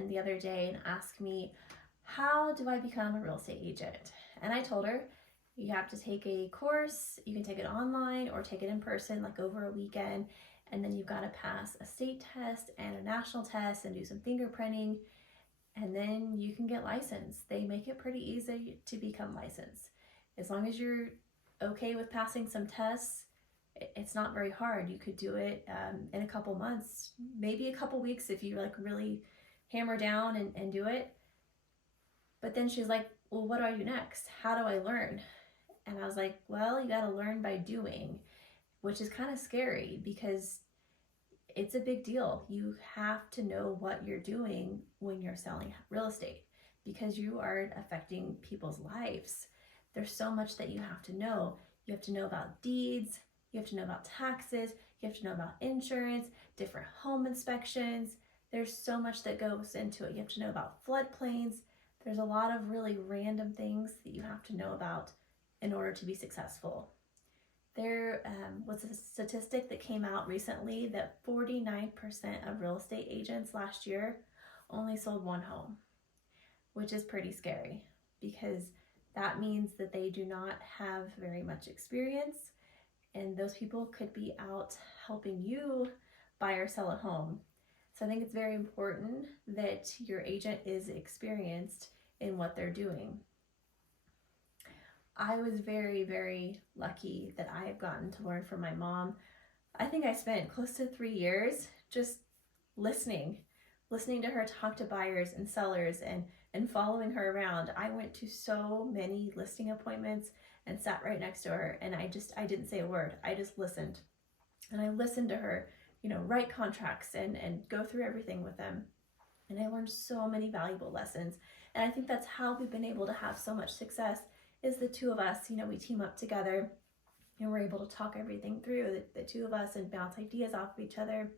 in the other day and asked me, how do I become a real estate agent? And I told her, you have to take a course. You can take it online or take it in person, like over a weekend. And then you've got to pass a state test and a national test and do some fingerprinting. And then you can get licensed. They make it pretty easy to become licensed. As long as you're okay with passing some tests, it's not very hard. You could do it in a couple months, maybe a couple weeks if you like really hammer down and do it. But then she's like, well, what do I do next? How do I learn? And I was like, well, you got to learn by doing, which is kind of scary because it's a big deal. You have to know what you're doing when you're selling real estate because you are affecting people's lives. There's so much that you have to know. You have to know about deeds. You have to know about taxes. You have to know about insurance, different home inspections. There's so much that goes into it. You have to know about floodplains. There's a lot of really random things that you have to know about in order to be successful. There was a statistic that came out recently that 49% of real estate agents last year only sold one home, which is pretty scary because that means that they do not have very much experience, and those people could be out helping you buy or sell a home. So I think it's very important that your agent is experienced in what they're doing. I was very, very lucky that I have gotten to learn from my mom. I think I spent close to 3 years just listening to her talk to buyers and sellers and following her around. I went to so many listing appointments and sat right next to her, and I didn't say a word. I just listened. And I listened to her, write contracts and go through everything with them. And I learned so many valuable lessons. And I think that's how we've been able to have so much success is the two of us, we team up together and we're able to talk everything through, the two of us, and bounce ideas off of each other.